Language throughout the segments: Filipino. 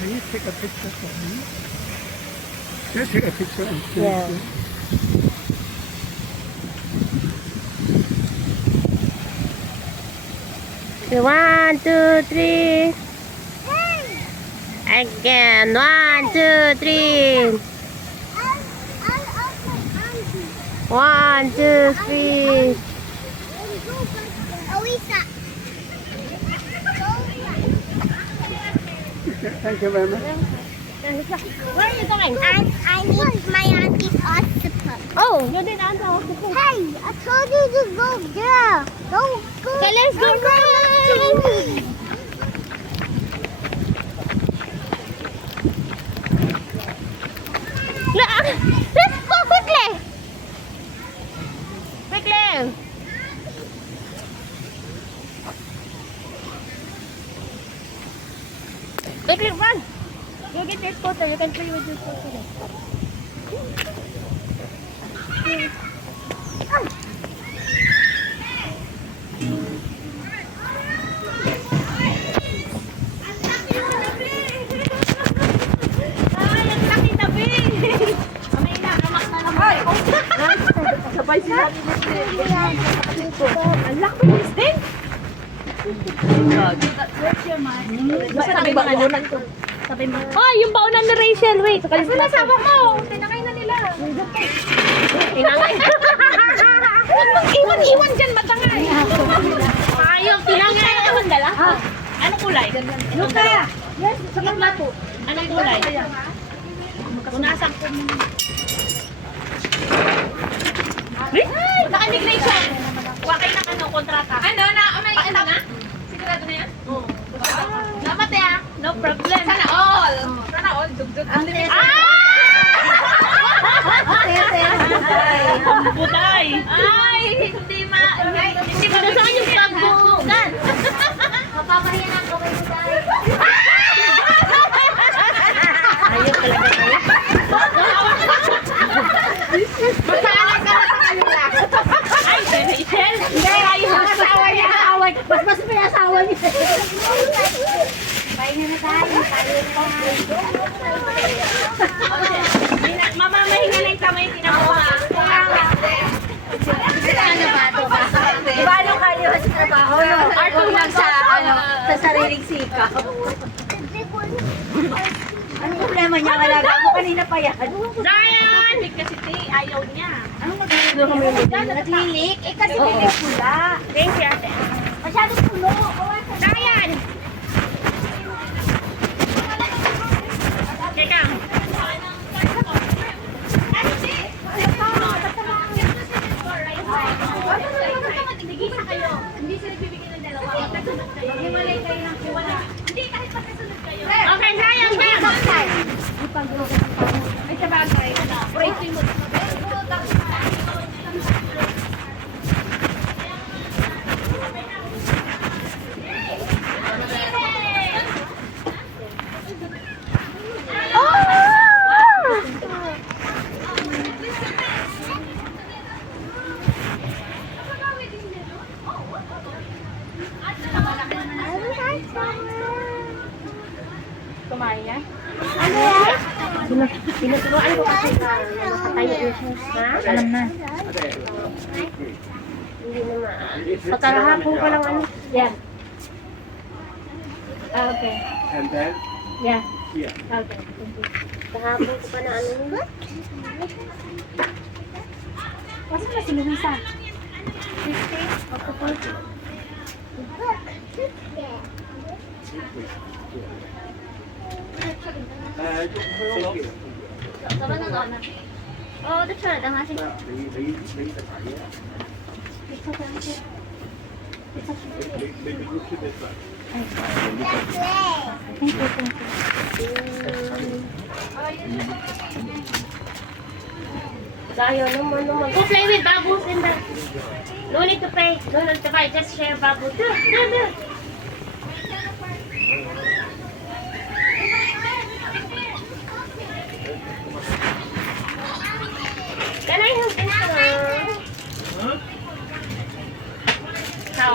Can you take a picture for me? Just take a picture and send Yeah. it. Okay, 1, 2, 3. Again, 1, 2, 3. 1, 2, 3. Thank you very much. Where are you going? I need my auntie's octopus. Oh, you did answer octopus. Hey, I told you to go there. Don't go. Okay, let's go Don't now. next to me. Let's go quickly. Quickly. Quickly, run. You get this photo. You can play with this photo. Ay, ang laki tabi. Amay na, anak na naman. Sabay sila ni ang laki mo, Sting. Sabi ba ano? Sabi mo. Oh, yung baunan ni Rachel. Wait. Kasi nasawa ko. Tinangay na nila. Tinangay. Iwan-iwan dyan, matangay. Ayaw, tinangay. Anong dala? Anong kulay? Luka. Yes, sa plato. Anong kulay? Punasan ko. Naka-immigration. Huwag kayo ng ano, kontrata. Ano na? May anak na? Sigurado na yan? Oo. Dapat ya. No problem. Sana all. Sana all. Dugdug. Putay. Ay, hindi ma. Hindi pa saan yung pagbugan. Mapapahiya na ako kayo tayo. Ayaw talaga kayo. Masala ka na sa kanila. Ay, Rachel. Hindi, yung asawa niya. Mas pinasawa niya. Pahinga na tayo. Mama, mahinga na yung kamay. Tinakuha. Ano ba ito? Paano kayo sa trabaho? Artong lang sa sariling sikap. Anong problema niya? Alaga mo kanina pa yan. Zion! Big kasi ayaw niya. Anong magagawa? Naghilik? Eh kasi bilik pula. Thank you, ate. Masyadong puno. Zion! Teka. Hindi sila bibigyan ng dalawa. Hiwalay kayo ng hiwalay. Hindi, kahit pagkasunod kayo. Okay, Zion, come! Ay, sabagay. Praising mo. Kumain yan? Tinuturuan ko kasi nakatayo na siya. Ha? Alam na. Hindi naman. Pagkahapon ko lang ano. Yeah. Okay. And then Yeah. here. Okay. Thank you. Kahapon ko pa na ano yun. Kasi na si Luisa. 50? Ako po. Oh, that's right. I'm asking. Tayo naman. Go play with bubbles in the... No need to play. No need to play. Just share bubbles. Do. Can I help you? How?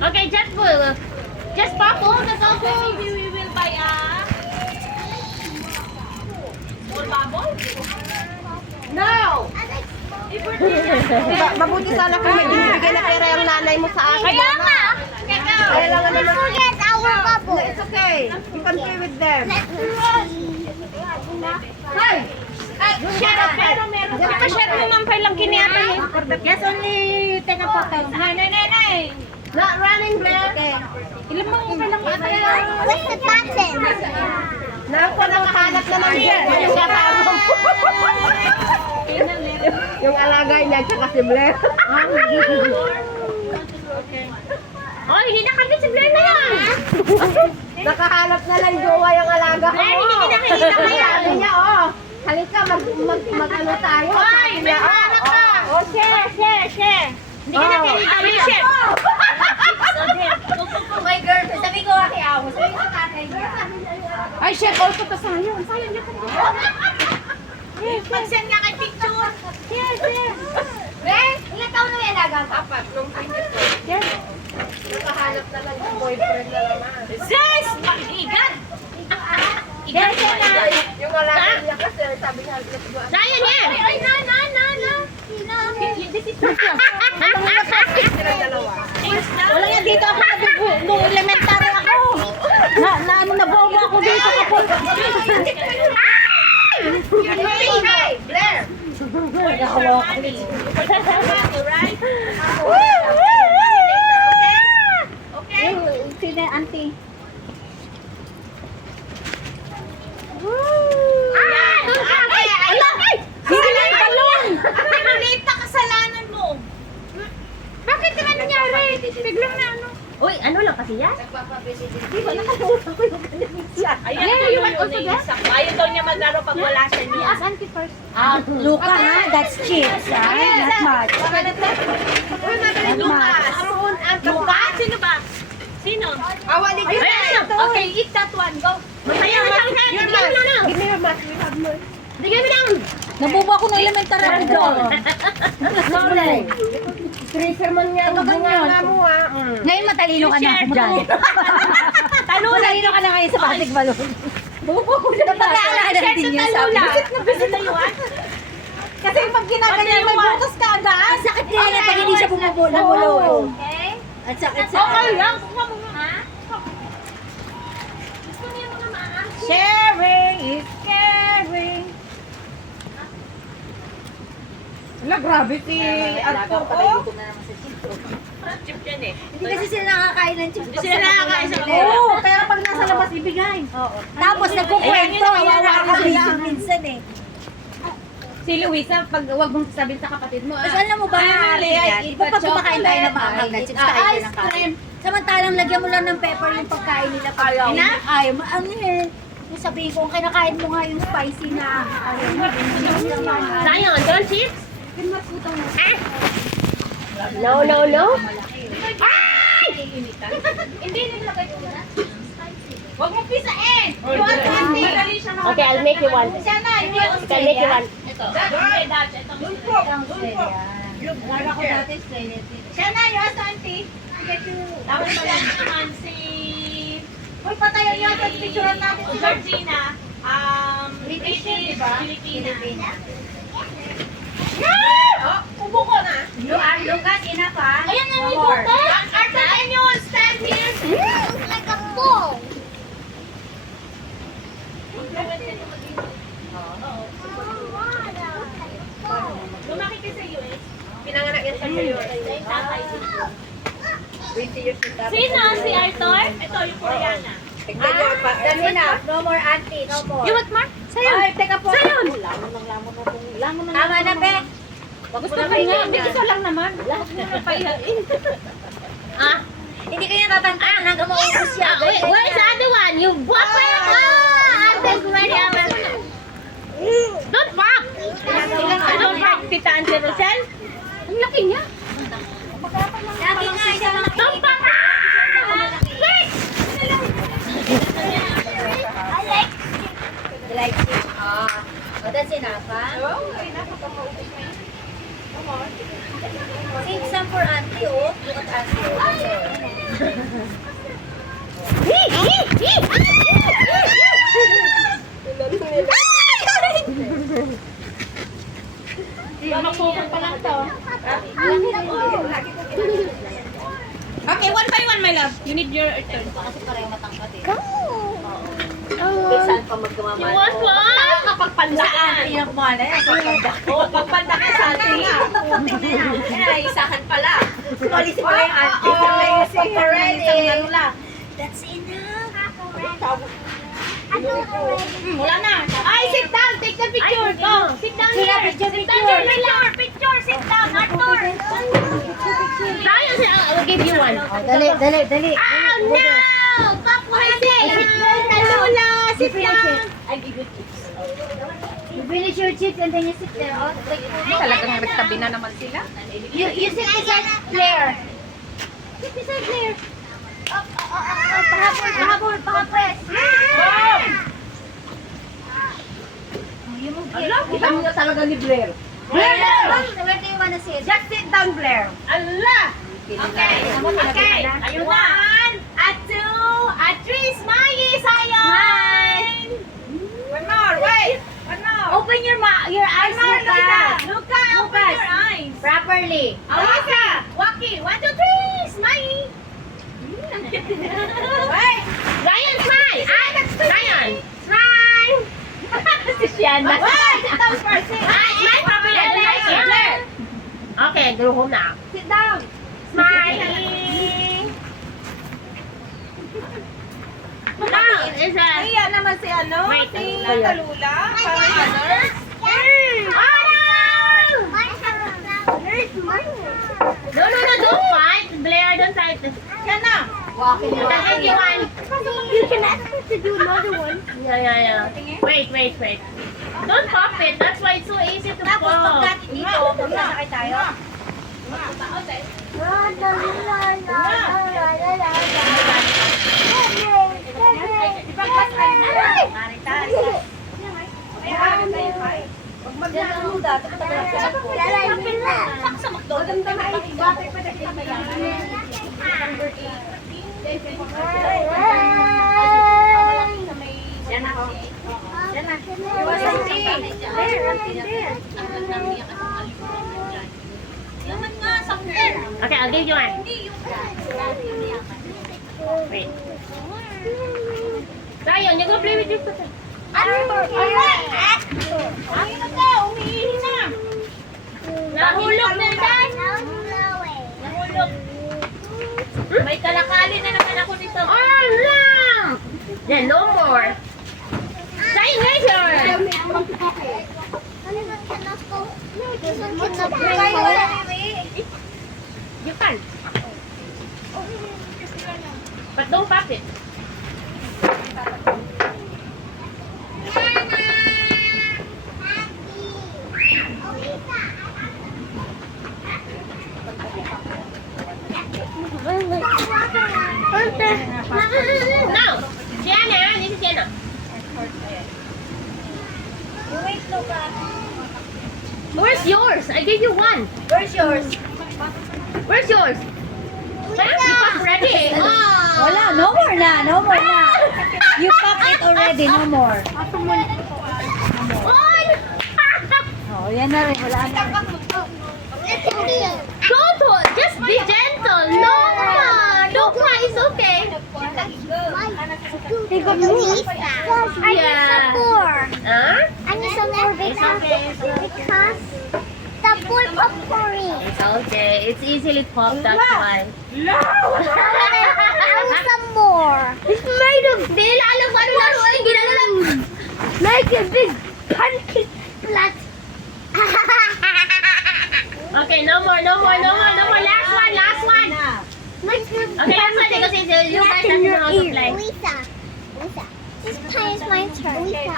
Okay, just Papo, that's all. Maybe we will buy a small bubble. No! Mabuti sana kung may binibigay na pera yung nanay mo sa akin. Kaya nga! Kaya lang naman. It's okay. You can play with them. Share, pero meron. Pa-share mo man pa lang kiniyata eh. Yes, only take a photo. Nay. Not running, Blair. Okay. Ilan mo pa lang ba? What's the button? Naku, nakahanap naman yan. Yung kasama mo. Yung alagay niya, tsaka si Blair. Oh, hindi na kami si Blair na yan. Nakahanap na lang jowa yung alaga ko. Blair, hindi kinakikita ka yan. Sabi niya, oh, halika, mag-ano tayo. Hoy, Sabi may niya, anak ka. Oh, share. Hindi ka na kinakikita. Share. My girlfriend, sabi ko kay Amos, sabi ko tatay niya. Ay, share also to sayang. Sayang niya ka na. Mag-send nga kay picture. Share. Blair, ilang taon na yung alaga? 4, nung 24. Share. Nakahanap na lang yung boyfriend na naman. Sis! Mag-igat! Igat ko na! Yung alaga niya kasi, sabi niya, let's go. Sayang yan! Ay, na! This is Silang dalawa. wala yan dito ako nung elementary ako. Nabobo ako dito ako. Hey, Blair! Okay? Sino yung auntie? Kasalanan mo. Bakit ka nangyari? Biglang na ano? Uy, ano lang kasi yan? Di ba nakalimutan ko yung ganyan siya? Ayan, you want also that? Ayaw daw niya maglaro pag wala siya niya. Ask auntie first. Luca, huh? That's chips, right? Not much. Lucas. Lucas? Sino ba? Sino? Awali ka. Ayan, okay, eat that one. Go. Masaya na lang, Hen. Your Bigyan mo na. Give me your mask. We have more. Bigyan mo na. Nabubo ako ng elementary ako doon. Sorry. Tracer man nga. Ano nga mo ah. Ngayon matalino ka na ako dyan. Matalino ka na ngayon sa basketball. Bubo ko na. Napag-aalala din niya sa akin. Bisit na yun. Kasi pag ginaganyan may butas ka agad. Ang sakit niya na pag hindi siya bumubulo. Okay? At sakit sa Okay lang. Kuha mo nga. Gusto niya mga maas. Sharing is caring. Wala, grabe si Arthur ko. Chip yan eh. Hindi kasi sila nakakain ng chips. Hindi sila nakakain sa Oo, pero pag nasa labas ibigay. Tapos nagkukwento, wala ka minsan eh. Si Luisa, pag wag mong sasabihin sa kapatid mo, Tapos alam mo ba, pag kumakain tayo ng maanghang na chips, kain ng kain. Samantalang lagyan mo lang ng pepper yung pagkain nila. Ayaw mo. Ano eh. Yung sabihin ko, kung kinakain mo nga yung spicy na ayaw mo. Sayang, andun chips? no. Ay! Hindi nilagay ko na. Huwag mo pisain! Madali siya na. Okay, I'll make you one. Siya na, hindi ako I'll make you one. Ito. Okay, Dutch. Ito. Lala ko dati, Siya na, yung asa, auntie. Tapos pala naman si... Uy, patayan niyo at picturean natin si Georgina. British, Filipina. Ubo ko na. Lucas, enough ha? Ayan na, may puto. Arthur, can you stand here? Like a ball. Lumaki ka sa US. Pinanganak yan sa US. Tatay. 20 years old. Sino? Si Arthur? Ito, yung Koreana. Tignan niyo pa. That's enough. No more auntie, no more. You want more? Sayon. Ay, teka po. Sayon. Tama na, Be. Gusto ko nga. May isa lang naman. Huwag mo na payain. Ah? Hindi kanya tatantanan hanggang maubos siya. Wait, where's the other one? You bought my I'll ready. Don't pop! Don't pop, Tita Auntie Rosel. Ang laki niya. Lagi nga siya mga Don't pop! Wait! like this. Oh, that's enough, ha? Ay, nakakamaubos na yun. Come on. Makukot pa lang to. Okay, one by one, my love. You need your turn. Kasi pareho matangkad eh. Saan pa magkamamali? You want one? Kapag pandaan. Yung mali, pagkanda. Oo, pag pandaan sa atin. Ay, isahan pala. Sumali si pala yung auntie. That's enough. Wala na. Ay, sit down. Take the picture. Go. Sit down Sila, here. picture, Sit picture. down here. Picture. Sit down. Arthur. Tayo, I will give you one. Dali. Oh, no. Stop waiting. Talula. Sit down. I give you tips. You finish your chips and then you sit there. Oh, Talagang nagtabi na naman sila. You sit beside Claire. Sit beside Claire. Pakapwes. Kita mo na talaga ni Blair. Where do you wanna sit? Just sit down, Blair. Allah. Okay. Okay. Ayun na. 1, 2, 3. Smiley. Sayang. One more. Wait. One more. Open your eyes, Luca. Luca, open your eyes. Properly. Alisa. Waki. 1, 2, 3. Smile. Wait. Ryan, smile. Ryan. Smile. Si Shiana. Wait. Sit down first. Smile properly. Blair. Okay, go home now. Sit down. Smiling. Now is a... Iya naman si ano? Wait, Si ano? Talula. Parang others. No, don't fight. Blair, don't fight. Yan na. Thank you, one. You can ask her to do another one. Yeah. Wait. Don't pop it. That's why it's so easy to Tapos pop. pagkat dito, magsasakay tayo. Pag maglaro dati, sa McDonald's, batay pa na Yan na. Yan na. Yaman nga, sakit. Okay, I'll give you one. Wait. Zion, you go play with your sister. Ayun na ka, umiihi na. Nahulog na yan. Nahulog. May kalakali na naman ako nito. Oh, no! Yeah, no more. Zion, where's yours? You can. But don't pop it. No! Sienna, this is Sienna. Wait, Luca. Where's yours? I gave you one. Where's yours? Where's yours? Huh? You packed ready. Oh. Wala, no more na. You pack it already, no more. Oh, yan na rin. Wala na. Just be gentle. No, don't cry. It's okay. Yeah. Huh? It's okay. It's okay. It's easily popped. That's why. It's made of Dila, alam ko ano laruan. Ginano lang. like a big pancake flat. Okay, no more. Last one. Like a Okay, last one because it's you guys have to know how to play. Lisa. This time is my turn. Lisa.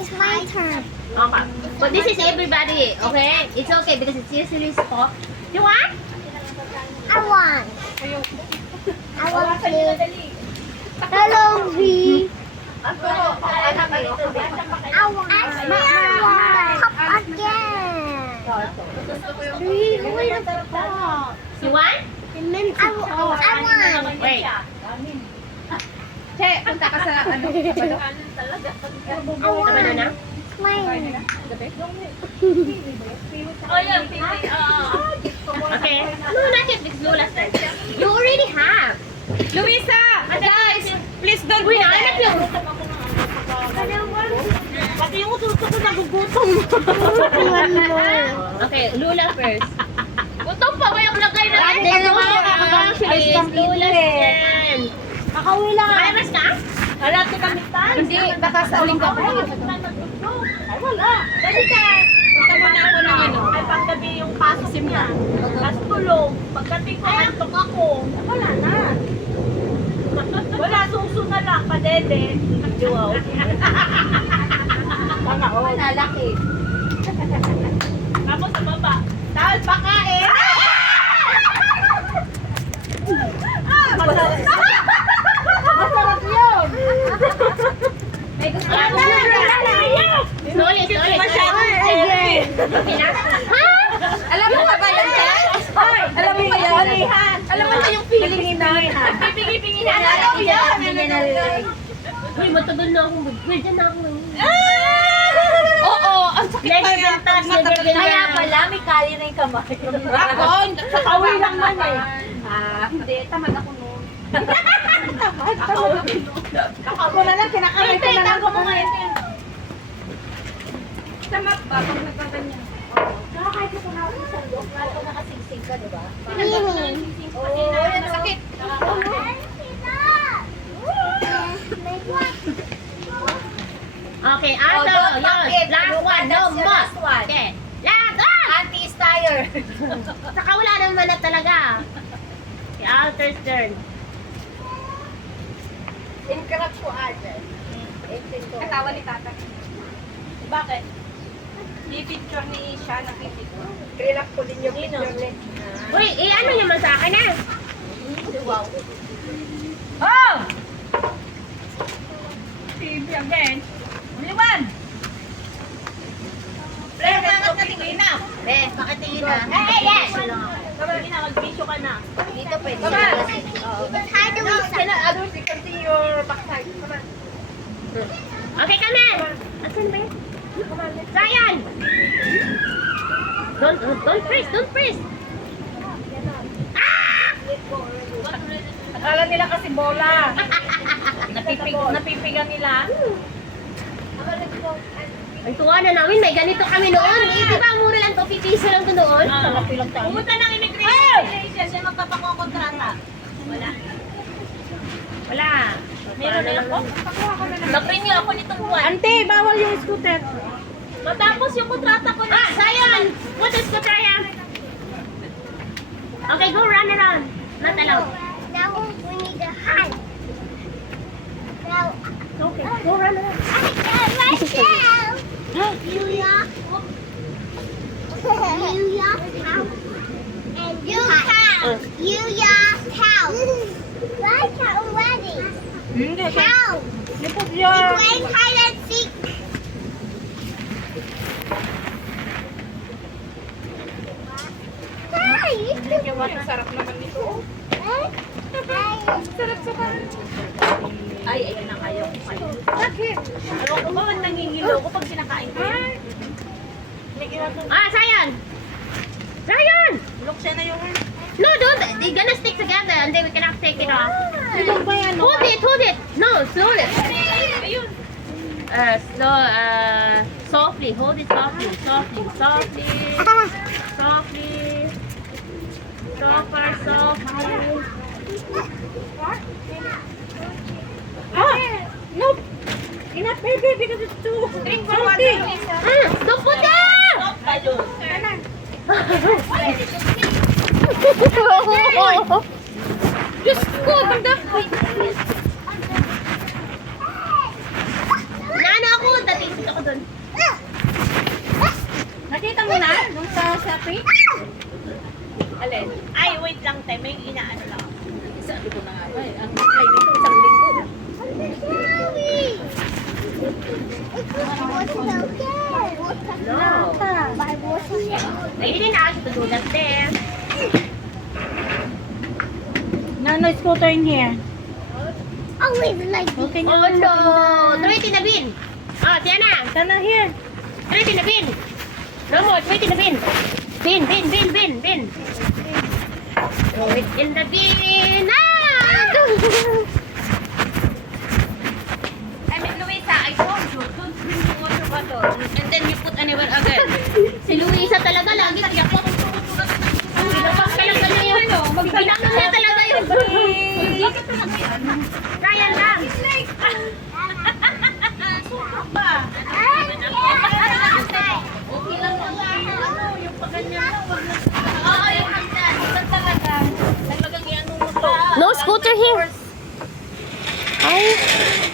It's my turn. Okay. But this is everybody, okay? It's okay because it's usually stop. You want? I want. I want to. Hello, V. I want. Pop again. Wait a pop. You want? I want. Wait. Che, punta ka sa ano? I Tama na na? want. mine. Oh, yeah, okay. No, not yet. It's Lola's turn. You already have. Luisa! Guys, please don't do that. Pati yung ututo ko nagugutom. Okay, Lula first. Gutom pa ba yung lagay na? Hindi naman ako Actually, ayos ng Lula's video eh. turn. Makauwi lang ah. Mayroon ka? Wala ko kamitan. Hindi, baka sa uling ka pa. Ay, wala. Dali ka. Punta muna ako ng ano. Ay, panggabi yung pasok niya. Tapos tulog. Pagdating ko, antok ako. Wala na. Wala, suso na lang. Padede. Wow. Sana, oh. Nalaki. Tapos sa baba. Tapos pakain. Masarap yun. May gusto Wala ko na. na. Sulit. Ha? Alam mo ba yan, guys? Alam mo ba yan? Alam mo ba yung feeling na? Pipingi-pingi na. Alam mo yan? Hindi niya narinig. Uy, matagal na akong mag-girl. Diyan na ako ngayon. Oo, ang sakit pa Never yan. been touched, never been Kaya touched. pala, may kali na yung kamay. Ako, Away lang man eh. Hindi, tamad ako noon. Ako na lang, kinakain ko na lang. Ako nga ito. Tamad ba? Pag nagkaganyan. Nakakain ko na ako sa loob. Lalo nakasingsing ka, di ba? Oo, yan sakit. Okay, Oh, Arto, don't yun. fuck it. Last Yung one, no that's your more. last one. Okay. Last one! Auntie is tired. Saka wala naman na talaga. Si Alter's turn. Incorrect ko, Arthur. Katawa ni Tata. Bakit? I-picture ni Isha na picture. Kailan ko din yung picture ni. Uy, ano naman sa akin na? Wow. Oh! TV again. Only one. Pre, bakit natingin na? Be, bakit tingin na? Yes! Kapag na, mag-bisyo ka na. Dito pwede. Come on. Hi, Luisa. Others, you can see your backside. Come on. Okay, come in. Asan ba yun? Ryan! Don't freeze! Akala nila kasi bola. Napipigan nila. Ang tuwa na namin, may ganito kami noon. Eh, di ba, mura lang to, pipiso lang to noon. Talapi lang tayo. Pumunta ng immigration, siya magpapakontrata. Wala. Meron na ako? Nag-renew ako nitong buwan. Ante, bawal yung scooter. Matapos yung kontrata ko na. Sayan! What is the Ryan? Okay, go run around. Not allowed. Now we need a hand. Now, Okay, go run around. I got myself. Yuya. Yuya's house. And Yuya's house. Yuya's house. Like that already. House. We played hide and seek. Hi. Sarap naman nito. Sarap sa Ay, ayun ang ayaw ko kayo. Bakit? Ewan ko ba, nangingilaw ko pag sinakain ko yan. Sayan! Sayan! Luksa na yung No, don't. They're gonna stick together and then we cannot take it off. Ito ba yan? Hold it! No, slowly. Softly. Hold it softly. Softly. Softly. Nope. Enough, baby, because it's too salty. Don't put that! Diyos ko, ganda. Nano ako, dating ako dun. Nakita mo na? Nung sa Shopee? Alin? Ay, wait lang, tayo. May inaano lang. Sabi ko na nga, ang play nito isang linggo. No. I didn't ask you to do that there. No scooter in here. Always like Oh no! Tuloy tinabin. Oh, Tiana. Sana here. Wait in the bin. No more. Wait in the bin. Bin. Throw it in the bin. I mean, Luisa, I told you, don't bring the water bottle. And then you put anywhere again. Si Luisa talaga lagi tiyak ko. Pinapang talaga niya yun. Pinapang niya talaga yun. Kaya lang. Okay lang yung paganyan lang. Oo, yung hagdan. Iba talaga. Talagang yan mo pa. No scooter here. Ay.